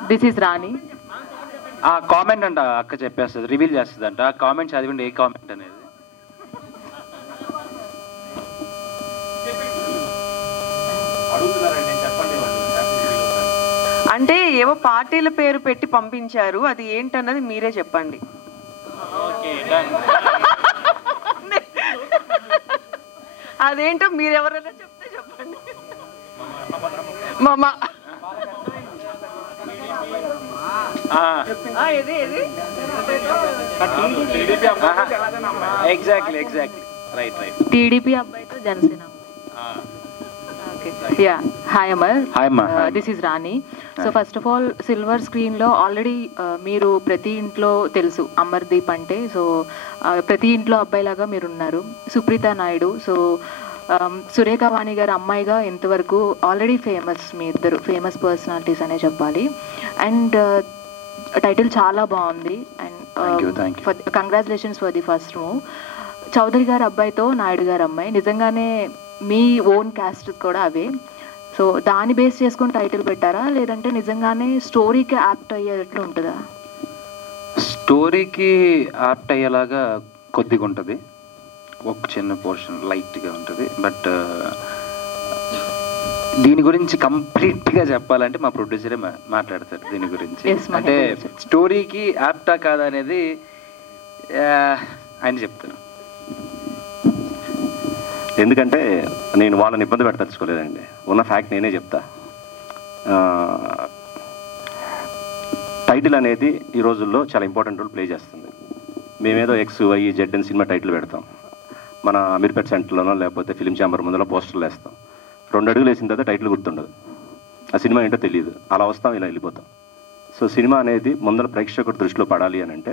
This is రాణి. ఆ comment అంట అక్క చెప్పేస్తుంది, రివీల్ చేస్తుంది అంట. ఆ కామెంట్ చదివండి, ఏ కామెంట్ అనేది. అంటే ఏవో పార్టీల పేరు పెట్టి పంపించారు, అది ఏంటన్నది మీరే చెప్పండి. అదేంటో మీరెవరైనా చెప్తే చెప్పండి. మామ ఎగ్జాక్ట్లీ రైట్. టీడీపీ అబ్బాయితో Janasena. Yeah, hi Amar. Hi అమ్మా. This is Rani. So first of all silver స్క్రీన్లో ఆల్రెడీ మీరు ప్రతి ఇంట్లో తెలుసు అమర్దీప్ అంటే. సో ప్రతి ఇంట్లో అబ్బాయిలాగా మీరు ఉన్నారు. సుప్రీత నాయుడు, సో సురేఖ వాణి గారు అమ్మాయిగా ఇంతవరకు ఆల్రెడీ ఫేమస్, మీ ఇద్దరు ఫేమస్ పర్సనాలిటీస్ అనే చెప్పాలి. అండ్ టైటిల్ చాలా బాగుంది. And congratulations for the first move. Chowdary గారు అబ్బాయితో నాయుడు గారు అమ్మాయి, నిజంగానే మీ ఓన్ క్యాస్ట్ కూడా అవే. సో దాన్ని బేస్ చేసుకొని టైటిల్ పెట్టారా, లేదంటే నిజంగానే స్టోరీకి యాప్ట్ అయ్యేటట్లు ఉంటుందా? స్టోరీకి యాప్ట్ అయ్యేలాగా కొద్దిగా ఉంటుంది, ఒక చిన్న పోర్షన్ లైట్గా ఉంటుంది. బట్ దీని గురించి కంప్లీట్గా చెప్పాలంటే మా ప్రొడ్యూసరే మాట్లాడతారు దీని గురించి. అంటే స్టోరీకి యాప్టా కాదా అనేది ఆయన చెప్తారు. ఎందుకంటే నేను వాళ్ళని ఇబ్బంది పెట్టదలుచుకోలేదండి, ఉన్న ఫ్యాక్ట్ నేనే చెప్తా. టైటిల్ అనేది ఈ రోజుల్లో చాలా ఇంపార్టెంట్ రోల్ ప్లే చేస్తుంది. మేమేదో XY Z అని సినిమా టైటిల్ పెడతాం, మన అమీర్పేట్ సెంటర్లోనో లేకపోతే ఫిలిం ఛాంబర్ ముందులో పోస్టర్లు వేస్తాం. 2 అడుగులు వేసిన తర్వాత టైటిల్ గుర్తుండదు, ఆ సినిమా ఏంటో తెలియదు, అలా వస్తాం ఇలా వెళ్ళిపోతాం. సో సినిమా అనేది ముందర ప్రేక్షకుడి దృష్టిలో పడాలి అని అంటే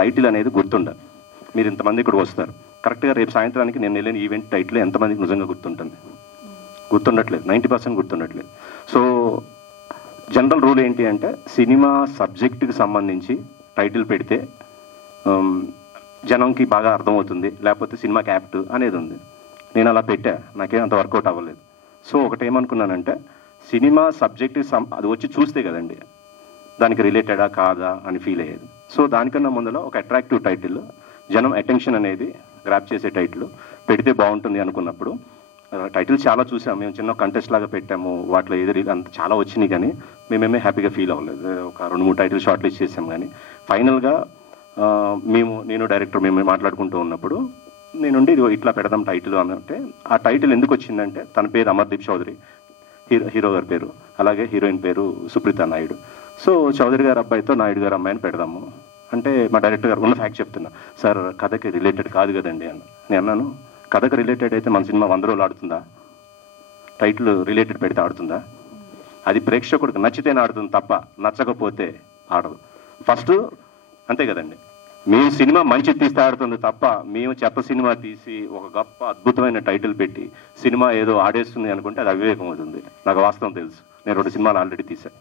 టైటిల్ అనేది గుర్తుండాలి. మీరు ఇంతమంది ఇక్కడికి వస్తారు, కరెక్ట్గా రేపు సాయంత్రానికి నేను వెళ్ళిన ఈవెంట్ టైటిల్ ఎంతమందికి నిజంగా గుర్తుంటుంది? గుర్తుండట్లేదు, 90% గుర్తుండట్లేదు. సో జనరల్ రూల్ ఏంటి అంటే సినిమా సబ్జెక్టుకి సంబంధించి టైటిల్ పెడితే జనంకి బాగా అర్థమవుతుంది, లేకపోతే సినిమాకి యాప్ట్ అనేది ఉంది. నేను అలా పెట్టా, నాకేం అంత వర్కౌట్ అవ్వలేదు. సో ఒకటి ఏమనుకున్నానంటే సినిమా సబ్జెక్ట్కి అది వచ్చి చూస్తే కదండి దానికి రిలేటెడా కాదా అని ఫీల్ అయ్యేది. సో దానికన్నా ముందర ఒక అట్రాక్టివ్ టైటిల్, జనం అటెన్షన్ అనేది గ్రాప్ చేసే టైటిల్ పెడితే బాగుంటుంది అనుకున్నప్పుడు టైటిల్ చాలా చూసాము. మేము చిన్న కంటెస్ట్ లాగా పెట్టాము, వాటిలో ఏది అంత చాలా వచ్చినాయి కానీ మేమేమే హ్యాపీగా ఫీల్ అవ్వలేదు. ఒక 2-3 టైటిల్ షార్ట్ లిస్ట్ చేసాం కానీ ఫైనల్గా నేను డైరెక్టర్ మేము మాట్లాడుకుంటూ ఉన్నప్పుడు నేనుండి ఇది ఇట్లా పెడదాం టైటిల్ అని అంటే, ఆ టైటిల్ ఎందుకు వచ్చిందంటే తన పేరు అమర్దీప్ చౌదరి, హీరో గారి పేరు, అలాగే హీరోయిన్ పేరు సుప్రీత నాయుడు. సో చౌదరి గారి అబ్బాయితో నాయుడు గారు అమ్మాయిని పెడదాము అంటే మా డైరెక్టర్ గారు ఉన్న ఫ్యాక్ట్ చెప్తున్నా, సార్ కథకి రిలేటెడ్ కాదు కదండి అన్న. నేను అన్నాను, కథకు రిలేటెడ్ అయితే మన సినిమా 100 రోజులు ఆడుతుందా? టైటిల్ రిలేటెడ్ పెడితే ఆడుతుందా? అది ప్రేక్షకుడికి నచ్చితేనే ఆడుతుంది తప్ప నచ్చకపోతే ఆడదు. ఫస్ట్ అంతే కదండి, మేము సినిమా మంచి తీస్తే ఆడుతుంది తప్ప మేము చెత్త సినిమా తీసి ఒక గొప్ప అద్భుతమైన టైటిల్ పెట్టి సినిమా ఏదో ఆడేస్తుంది అనుకుంటే అది అవివేకం అవుతుంది. నాకు వాస్తవం తెలుసు, నేను 2 సినిమాలు ఆల్రెడీ తీశాను.